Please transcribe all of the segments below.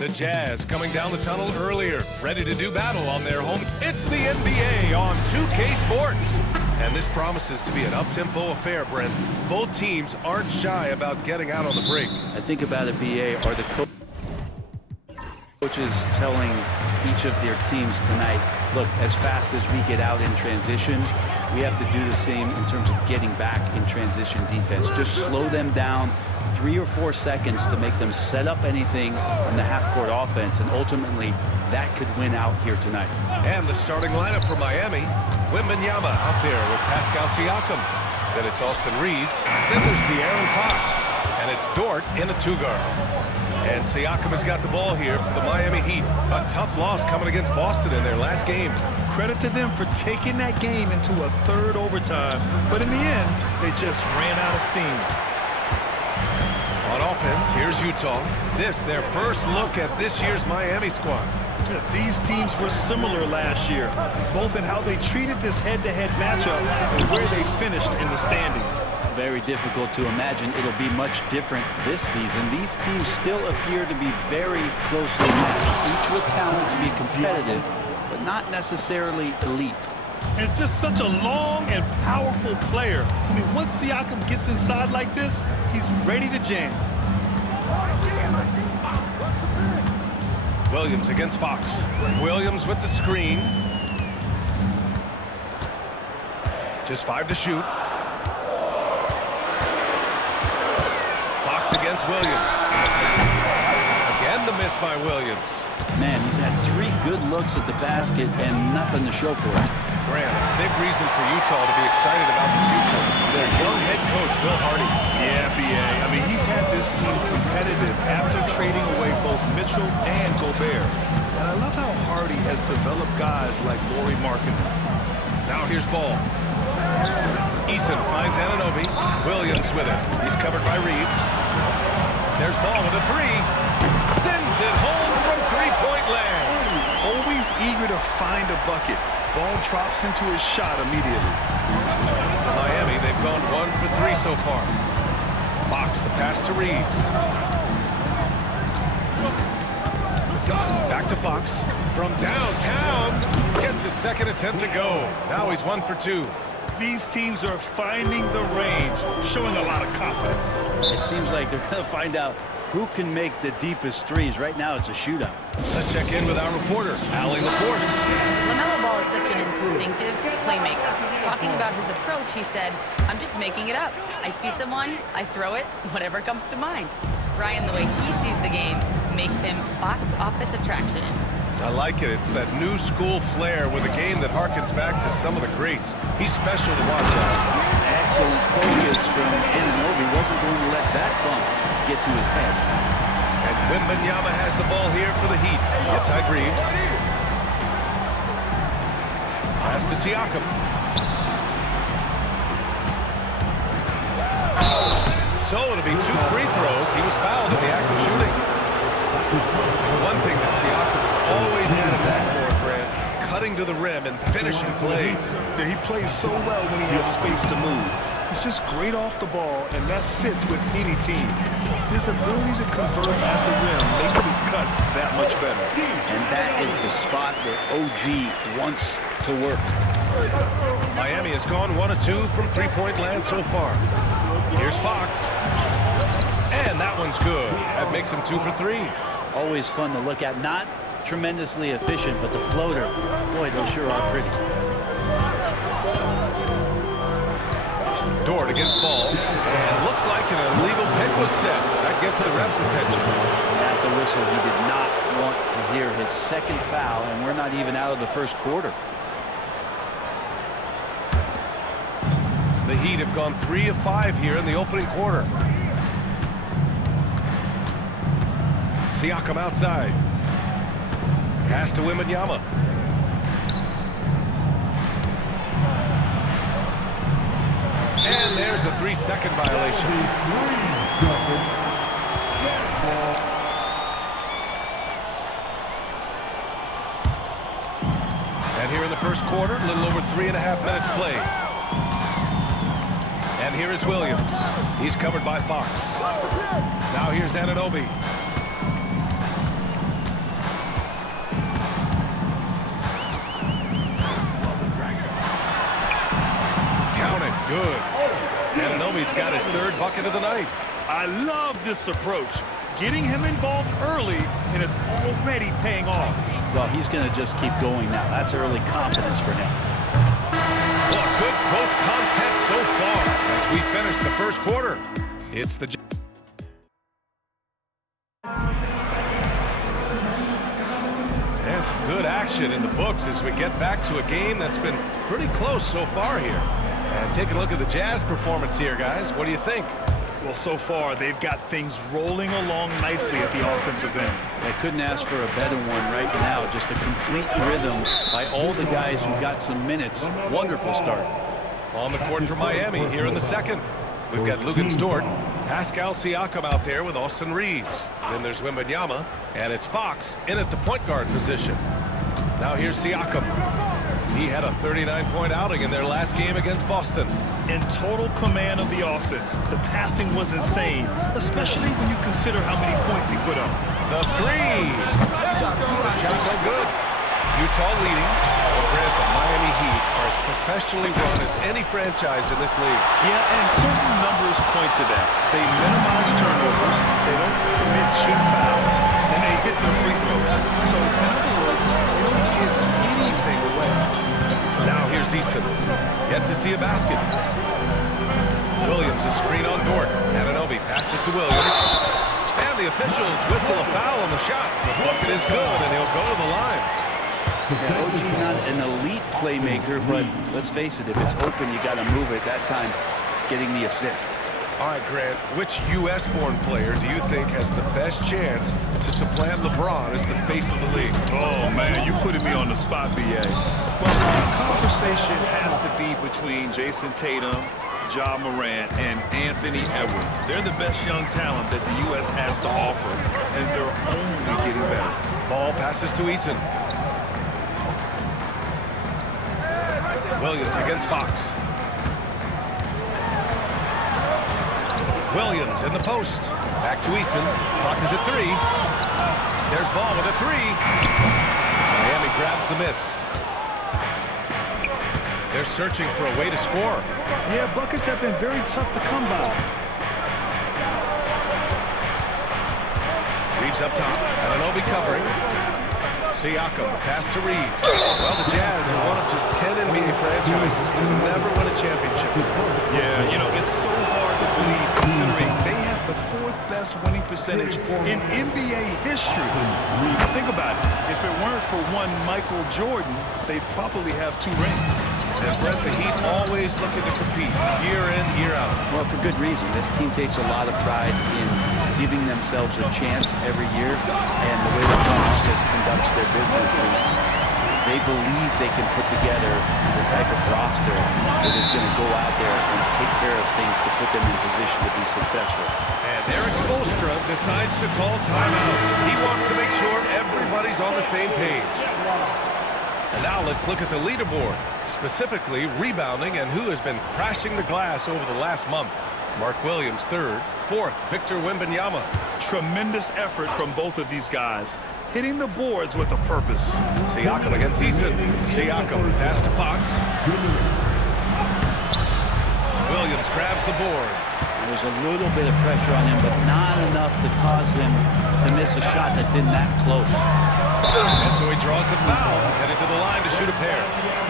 The Jazz coming down the tunnel earlier, ready to do battle on their home. It's the NBA on 2K Sports. And this promises to be an up-tempo affair, Brent. Both teams aren't shy about getting out on the break. I think about it, BA, are the coaches telling each of their teams tonight, look, as fast as we get out in transition, we have to do the same in terms of getting back in transition defense. Just slow them down 3 or 4 seconds to make them set up anything in the half-court offense, and ultimately that could win out here tonight. And the starting lineup for Miami, Wembanyama out there with Pascal Siakam. Then it's Austin Reeves. Then there's De'Aaron Fox. And it's Dort in a 2-guard. And Siakam has got the ball here for the Miami Heat. A tough loss coming against Boston in their last game. Credit to them for taking that game into a third overtime. But in the end, they just ran out of steam. On offense, here's Utah. This, their first look at this year's Miami squad. These teams were similar last year, both in how they treated this head-to-head matchup and where they finished in the standings. Very difficult to imagine it'll be much different this season. These teams still appear to be very closely matched, each with talent to be competitive, but not necessarily elite. And it's just such a long and powerful player. I mean, once Siakam gets inside like this, he's ready to jam. Williams against Fox. Williams with the screen. Just 5 to shoot. Fox against Williams. Again the miss by Williams. Man, he's had 3 good looks at the basket and nothing to show for it. Grant, big reason for Utah to be excited about the future. Their young head coach, Will Hardy. Yeah, BA. I mean, he's had this team competitive after trading away both Mitchell and Gobert. And I love how Hardy has developed guys like Lauri Markkanen. Now here's Ball. Eason finds Anunoby. Williams with it. He's covered by Reeves. There's Ball with a 3. Sends it home from three-point land. Always eager to find a bucket. Ball drops into his shot immediately. Miami, they've gone 1 for 3 so far. Fox, the pass to Reeves. Back to Fox. From downtown. Gets his second attempt to go. Now he's 1 for 2. These teams are finding the range, showing a lot of confidence. It seems like they're going to find out who can make the deepest threes. Right now, it's a shootout. Let's check in with our reporter, Allie LaForce. LaMelo Ball is such an instinctive playmaker. Talking about his approach, he said, I'm just making it up. I see someone, I throw it, whatever comes to mind. Ryan, the way he sees the game makes him box office attraction. I like it. It's that new school flair with a game that harkens back to some of the greats. He's special to watch out. Excellent focus from Anunoby. Wasn't going to let that bump get to his head. And Wembanyama has the ball here for the Heat. Outside Reeves. Pass to Siakam. So it'll be 2 free throws. He was fouled in the act of shooting. And one thing that Siakam has always had a knack for, Grant, cutting to the rim and finishing plays. Yeah, he plays so well when he has space to move. He's just great off the ball, and that fits with any team. His ability to convert at the rim makes his cuts that much better. And that is the spot where OG wants to work. Miami has gone 1 of 2 from three-point land so far. Here's Fox. And that one's good. That makes him 2 for 3. Always fun to look at. Not tremendously efficient, but the floater, boy, those sure are pretty. Dort against Ball. And looks like an illegal pick was set. That gets the ref's attention. That's a whistle. He did not want to hear his second foul, and we're not even out of the first quarter. The Heat have gone 3 of 5 here in the opening quarter. Siakam outside. Pass to Wembanyama. And there's a 3-second violation. And here in the first quarter, a little over 3.5 minutes played. And here is Williams. He's covered by Fox. Now here's Anunoby. he's got his third bucket of the night. I love this approach. Getting him involved early, and it's already paying off. Well, he's going to just keep going now. That's early confidence for him. Well, a good close contest so far as we finish the first quarter. It's the... And some good action in the books as we get back to a game that's been pretty close so far here. And take a look at the Jazz performance here, guys. What do you think? Well, so far, they've got things rolling along nicely at the offensive end. I couldn't ask for a better one right now. Just a complete rhythm by all the guys who got some minutes. Wonderful start. On the court for Miami here in the second. We've got Luguentz Dort, Pascal Siakam out there with Austin Reeves. Then there's Wembanyama, and it's Fox in at the point guard position. Now here's Siakam. He had a 39-point outing in their last game against Boston. In total command of the offense, the passing was insane, especially when you consider how many points he put up. The three. The shot no good. Utah leading. Granted, the Miami Heat are as professionally run as any franchise in this league. Yeah, and certain numbers point to that. They minimize turnovers, they don't commit cheap fouls, and they hit their free throws. So, in other words, they don't give anything away. Now here's Easton. Yet to see a basket. Williams, a screen on Dort. Anunoby passes to Williams. And the officials whistle a foul on the shot. The bucket is good, and he'll go to the line. Yeah, OG not an elite playmaker, but let's face it, if it's open, you got to move it. That time, getting the assist. All right, Grant, which U.S.-born player do you think has the best chance to supplant LeBron as the face of the league? Oh, man, you putting me on the spot, B.A. Well, the conversation has to be between Jason Tatum, Ja Morant, and Anthony Edwards. They're the best young talent that the U.S. has to offer, and they're only getting better. Ball passes to Eason. Williams against Fox. Williams in the post. Back to Eason. Clock is at 3. There's Ball with a 3. Miami grabs the miss. They're searching for a way to score. Yeah, buckets have been very tough to come by. Reeves up top. Anunoby covering. Siakam, pass to Reeves. Well, the Jazz are one of just 10 NBA franchises to never win a championship. Yeah, you know, it's so hard to believe considering they have the 4th best winning percentage in NBA history. Think about it. If it weren't for one Michael Jordan, they'd probably have 2 rings. And Brett, the Heat always looking to compete year in, year out. Well, for good reason. This team takes a lot of pride in giving themselves a chance every year, and the way the front office conducts their business is they believe they can put together the type of roster that is going to go out there and take care of things to put them in position to be successful. And Eric Spoelstra decides to call timeout. He wants to make sure everybody's on the same page. And now let's look at the leaderboard, specifically rebounding and who has been crashing the glass over the last month. Mark Williams 3rd, 4th, Victor Wembanyama. Tremendous effort from both of these guys, hitting the boards with a purpose. Siakam against Eason. Siakam, pass to Fox. Williams grabs the board. There's a little bit of pressure on him, but not enough to cause him to miss a shot that's in that close. And so he draws the foul, headed to the line to shoot a pair.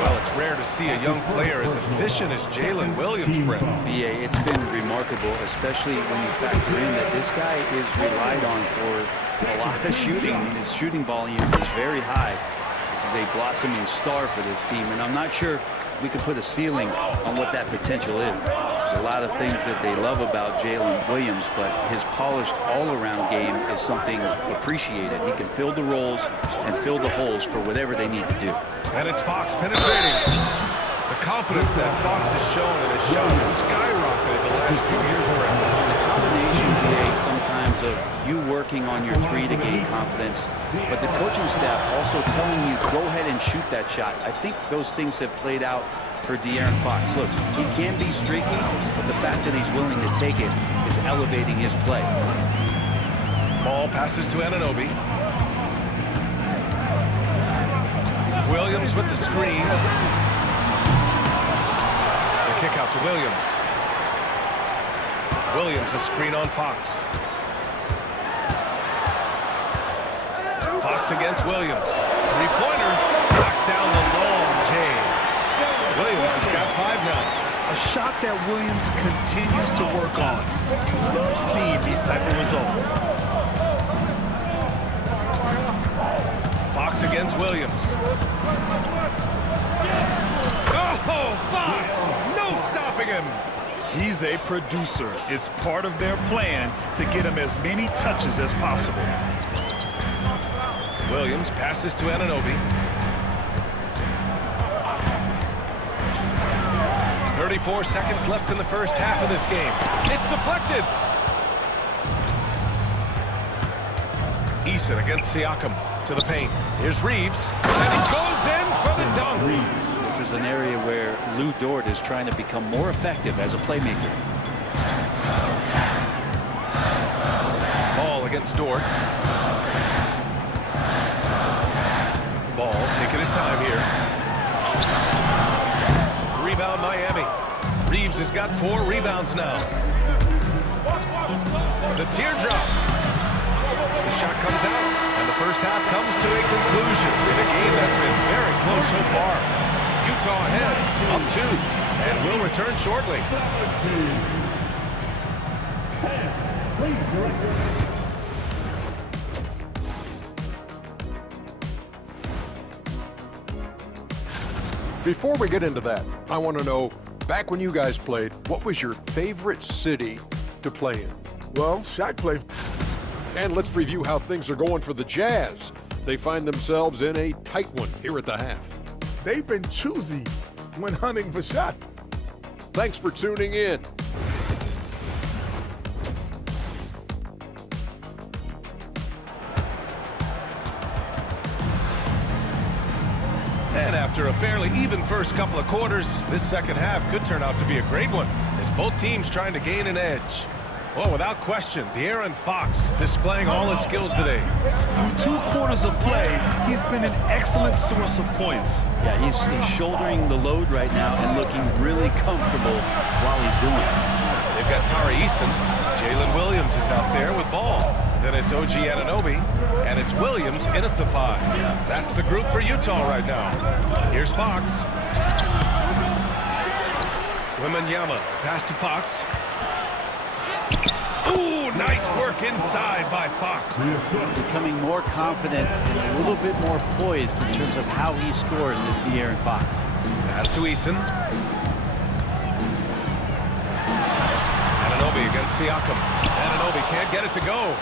Well, it's rare to see a young player as efficient as Jalen Williams, Brett. BA, it's been remarkable, especially when you factor in that this guy is relied on for a lot of shooting. His shooting volume is very high. This is a blossoming star for this team, and I'm not sure we could put a ceiling on what that potential is. There's a lot of things that they love about Jalen Williams, but his polished all-around game is something appreciated. He can fill the roles and fill the holes for whatever they need to do. And it's Fox penetrating. The confidence that Fox has shown in his shot has skyrocketed the last few years, Brett. The combination, BA, sometimes of you working on your 3 to gain confidence, but the coaching staff also telling you, go ahead and shoot that shot. I think those things have played out for De'Aaron Fox. Look, he can be streaky, but the fact that he's willing to take it is elevating his play. Ball passes to Anunoby. Williams with the screen. The kick out to Williams. Williams a screen on Fox. Fox against Williams. Three-pointer. Knocks down the long J. Williams has got 5 now. A shot that Williams continues to work on. You love seeing these type of results. Fox against Williams. Oh, Fox! No stopping him! He's a producer. It's part of their plan to get him as many touches as possible. Williams passes to Anunoby. 34 seconds left in the first half of this game. It's deflected. Eason against Siakam to the paint. Here's Reeves, and he goes in for the dunk. This is an area where Lou Dort is trying to become more effective as a playmaker. Ball against Dort. Ball taking his time here. Rebound Miami. Reeves has got 4 rebounds now. The teardrop. The shot comes out, and the first half comes to a conclusion in a game that's been very close so far. Utah ahead, up 2, and will return shortly. Before we get into that, I want to know, back when you guys played, what was your favorite city to play in? Well, Shaq played. And let's review how things are going for the Jazz. They find themselves in a tight one here at the half. They've been choosy when hunting for shot. Thanks for tuning in. And after a fairly even first couple of quarters, this second half could turn out to be a great one, as both teams trying to gain an edge. Well, without question, De'Aaron Fox displaying all his skills today. Through 2 quarters of play, he's been an excellent source of points. Yeah, he's shouldering the load right now and looking really comfortable while he's doing it. They've got Tari Eason. Jalen Williams is out there with ball. Then it's OG Anunoby, and it's Williams in at the 5. That's the group for Utah right now. Here's Fox. Wembanyama, pass to Fox. Ooh, nice work inside by Fox. Becoming more confident and a little bit more poised in terms of how he scores is De'Aaron Fox. Pass to Eason. Anunoby against Siakam. Anunoby can't get it to go.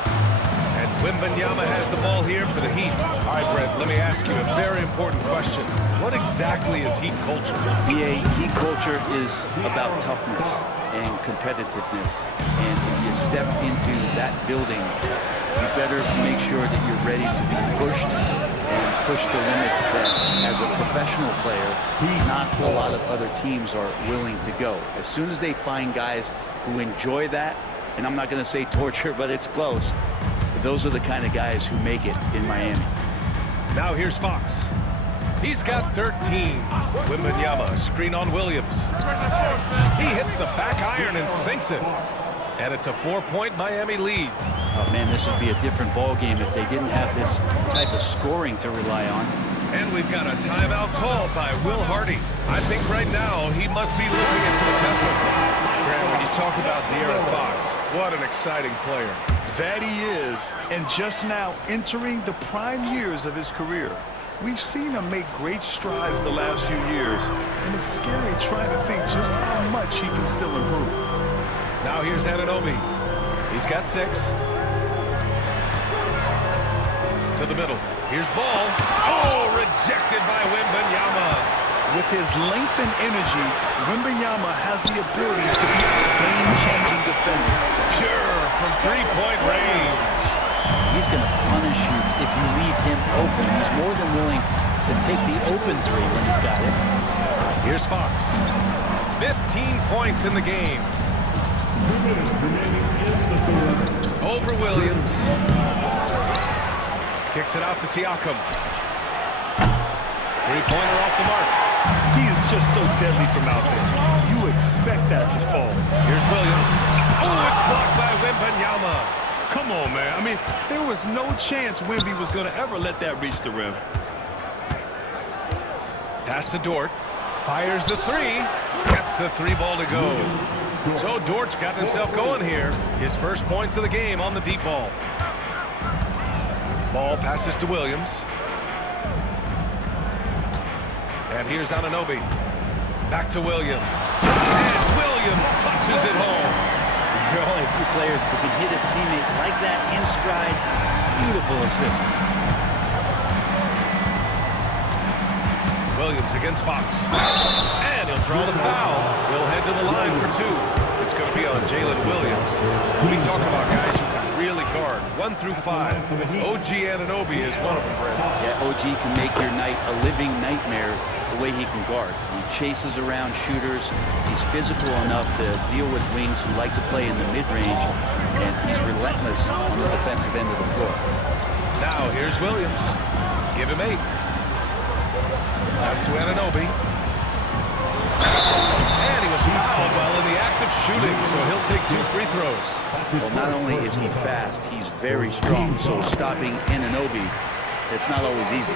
And Wembanyama has the ball here for the Heat. All right, Brent, let me ask you a very important question. What exactly is Heat culture? BA, Heat culture is about toughness and competitiveness. And if you step into that building, you better make sure that you're ready to be pushed and push the limits that, as a professional player, not a lot of other teams are willing to go. As soon as they find guys who enjoy that, and I'm not going to say torture, but it's close, those are the kind of guys who make it in Miami. Now here's Fox. He's got 13. Wembanyama, screen on Williams. He hits the back iron and sinks it. And it's a 4-point Miami lead. Oh man, this would be a different ball game if they didn't have this type of scoring to rely on. And we've got a timeout called by Will Hardy. I think right now he must be looking into the pistol. Grant, when you talk about De'Aaron Fox, what an exciting player. That he is, and just now entering the prime years of his career. We've seen him make great strides the last few years, and it's scary trying to think just how much he can still improve. Now here's Anunoby. He's got 6. To the middle. Here's ball. Oh, rejected by Wembanyama. With his length and energy, Wembanyama has the ability to be a game-changing defender. Pure from 3-point range. He's going to punish you if you leave him open. He's more than willing to take the open 3 when he's got it. Here's Fox. 15 points in the game. Over Williams. Kicks it out to Siakam. 3-pointer off the mark. He is just so deadly from out there. You expect that to fall. Here's Williams. Oh, it's blocked by Wembanyama. Come on, man. I mean, there was no chance Wemby was going to ever let that reach the rim. Pass to Dort. Fires the three. Gets the three ball to go. So Dort's got himself going here. His first points of the game on the deep ball. Ball passes to Williams. And here's Anunoby. Back to Williams. And Williams punches it home. There are only a few players who can hit a teammate like that in stride. Beautiful assist. Williams against Fox. And he'll draw the foul. He'll head to the line for two. It's going to be on Jalen Williams. We talk about guys who can really guard 1 through 5. OG Anunoby is one of them, Brent. Yeah, OG can make your night a living nightmare the way he can guard. He chases around shooters. He's physical enough to deal with wings who like to play in the mid-range, and he's relentless on the defensive end of the floor. Now here's Williams. Give him 8. Pass to Anunoby. And he was fouled while in the act of shooting, so he'll take 2 free throws. Well, not only is he fast, he's very strong, so stopping Anunoby, it's not always easy.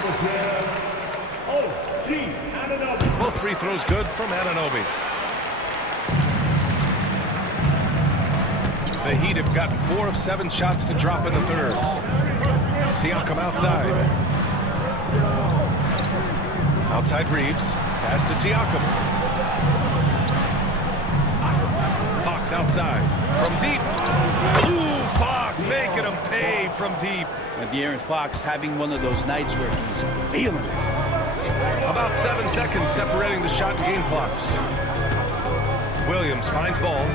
Both free throws good from Anunoby. The Heat have gotten 4 of 7 shots to drop in the third. Siakam outside. Outside Reeves. Pass to Siakam. Fox outside. From deep. Ooh, Fox making him pay from deep. And De'Aaron Fox having one of those nights where he's feeling it. About 7 seconds separating the shot and game clocks. Williams finds ball.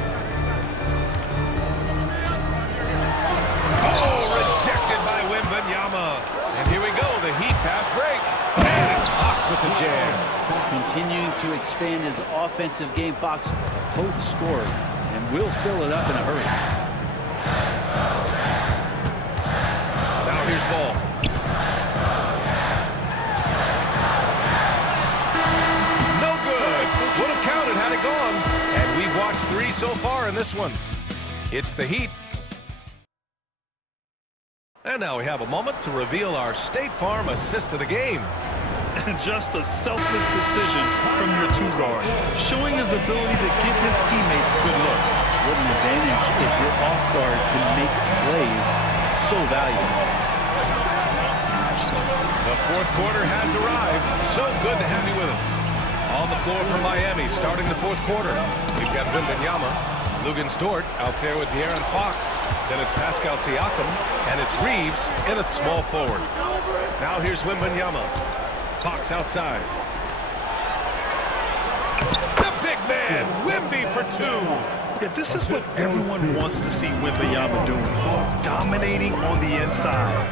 Oh, rejected by Wembanyama. And here we go, the Heat fast break. And it's Fox with the jam. Continuing to expand his offensive game, Fox, a potent scorer, and will fill it up in a hurry. Now here's ball. No good. Would have counted had it gone. And we've watched 3 so far in this one. It's the Heat. And now we have a moment to reveal our State Farm assist of the game. Just a selfless decision from your 2-guard, showing his ability to get his teammates good looks. What an advantage if your off guard can make plays so valuable. The fourth quarter has arrived. So good to have you with us. On the floor for Miami, starting the fourth quarter. We've got Wembanyama, Luguentz Dort out there with De'Aaron Fox. Then it's Pascal Siakam, and it's Reeves in a small forward. Now here's Wembanyama. Fox outside. The big man, Wemby for 2. Yeah, this is what everyone wants to see Wembanyama doing. Dominating on the inside.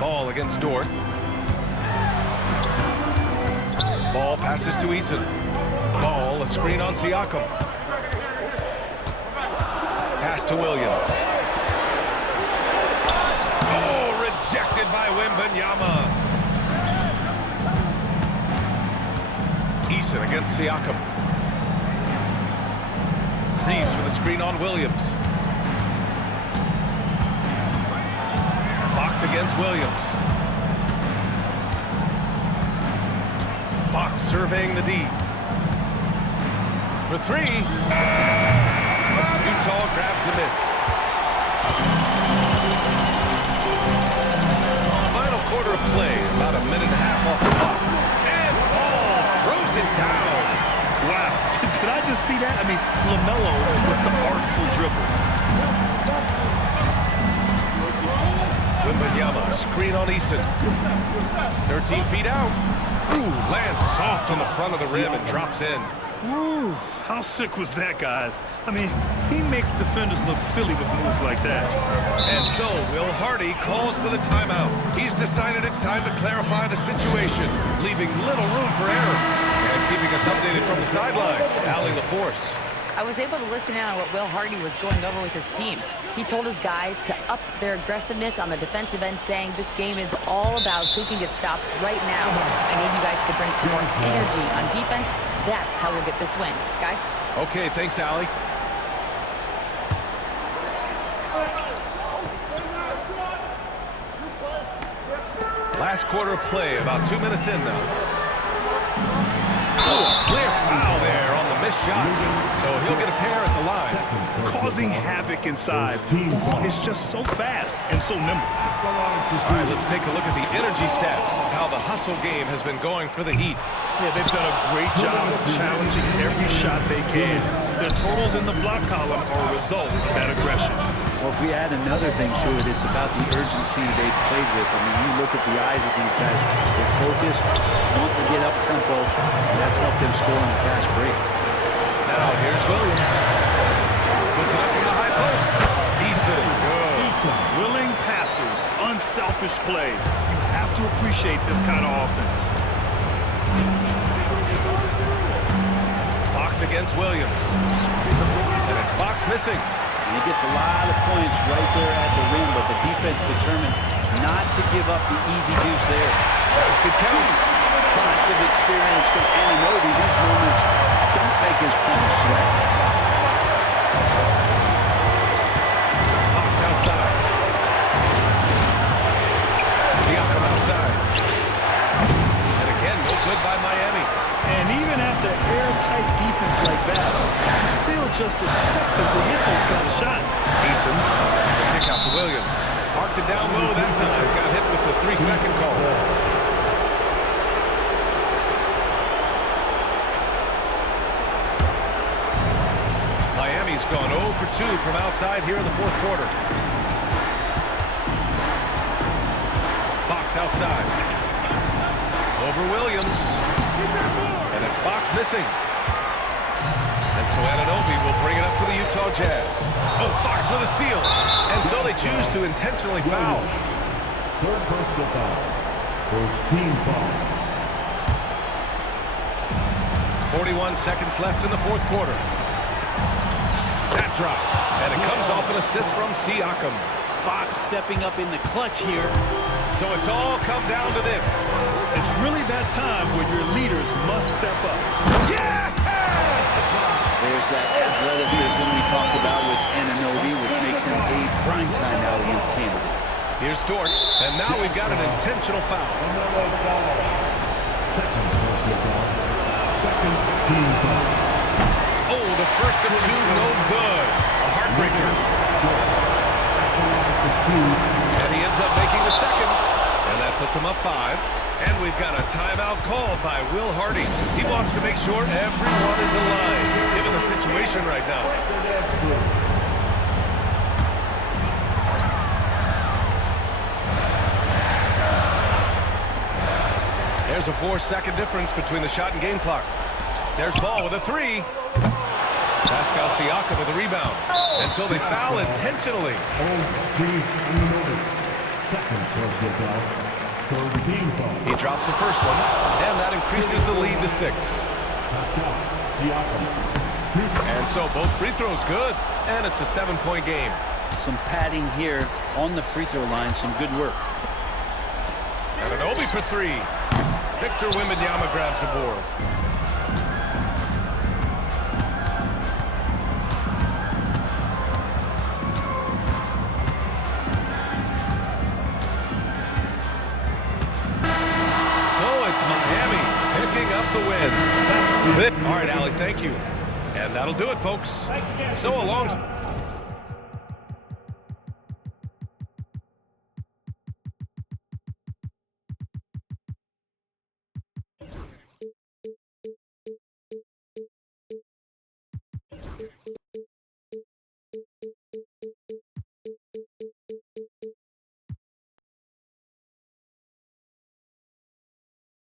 Ball against Dort. Ball passes to Eason. Ball, a screen on Siakam. Pass to Williams. Oh, rejected by Wembanyama. Eason against Siakam. Reeves with a screen on Williams. Fox against Williams. Fox surveying the D. For 3. Utah grabs the miss. Final quarter of play, about a minute and a half off the clock. And Ball throws it down. Wow, did I just see that? I mean, LaMelo with the artful dribble. Wembanyama, screen on Eason. 13 feet out. Ooh, lands soft on the front of the rim and drops in. Ooh, how sick was that, guys? I mean, he makes defenders look silly with moves like that. And so, Will Hardy calls for the timeout. He's decided it's time to clarify the situation, leaving little room for error. And keeping us updated from the sideline, Allie LaForce. I was able to listen in on what Will Hardy was going over with his team. He told his guys to up their aggressiveness on the defensive end, saying this game is all about who can get stops right now. I need you guys to bring some more energy on defense. That's how we'll get this win. Guys? Okay, thanks, Allie. Last quarter of play, about 2 minutes in now. Oh, a clear foul there on the missed shot. So he'll get a pair at the line. Causing havoc inside. Ball is just so fast and so nimble. All right, let's take a look at the energy stats, how the hustle game has been going for the Heat. Yeah, they've done a great job of challenging every shot they can. Their totals in the block column are a result of that aggression. Well, if we add another thing to it, it's about the urgency they've played with. I mean, you look at the eyes of these guys. They're focused, want to get up-tempo, and that's helped them score on the fast break. Now, here's Williams. Puts it up from the high post. Eason, good. Willing passers, unselfish play. You have to appreciate this kind of offense. Fox against Williams. And it's Fox missing. And he gets a lot of points right there at the rim, but the defense determined not to give up the easy deuce there. Basket counts. Lots of experience from Anunoby. These moments don't make his opponent sweat. Fox outside. Siakam outside. And again, no good by Miami. And even after airtight defense like that, you still just expect him to hit those kind of shots. Eason, the kick out to Williams. Parked it down low that time. Got hit with the 3-second call. Miami's gone 0 for 2 from outside here in the fourth quarter. Fox outside. Over Williams. And it's Fox missing. And so Anunoby will bring it up for the Utah Jazz. Oh, Fox with a steal. And so they choose to intentionally foul. Third personal foul. First team foul. 41 seconds left in the fourth quarter. That drops. And it comes off an assist from Siakam. Fox stepping up in the clutch here. So it's all come down to this. It's really that time where your leaders must step up. Yeah! There's that athleticism we talked about with Anunoby, which makes him a primetime alley-oop candidate. Here's Dort, and now we've got an intentional foul. Second personal foul. Second team foul. Oh, the first of two, no good. A heartbreaker. And he ends up making the second. And that puts him up 5. And we've got a timeout called by Will Hardy. He wants to make sure everyone is alive, given the situation right now. There's a 4-second difference between the shot and game clock. There's Ball with a 3. Pascal Siakam with a rebound. And so they foul intentionally. Second personal foul. Third team foul. He drops the first one, and that increases the lead to 6. Pascal Siakam. And so both free throws good, and it's a 7-point game. Some padding here on the free throw line, some good work. Anunoby for 3. Victor Wembanyama grabs the board. All right, Allie, thank you. And that'll do it, folks. So along.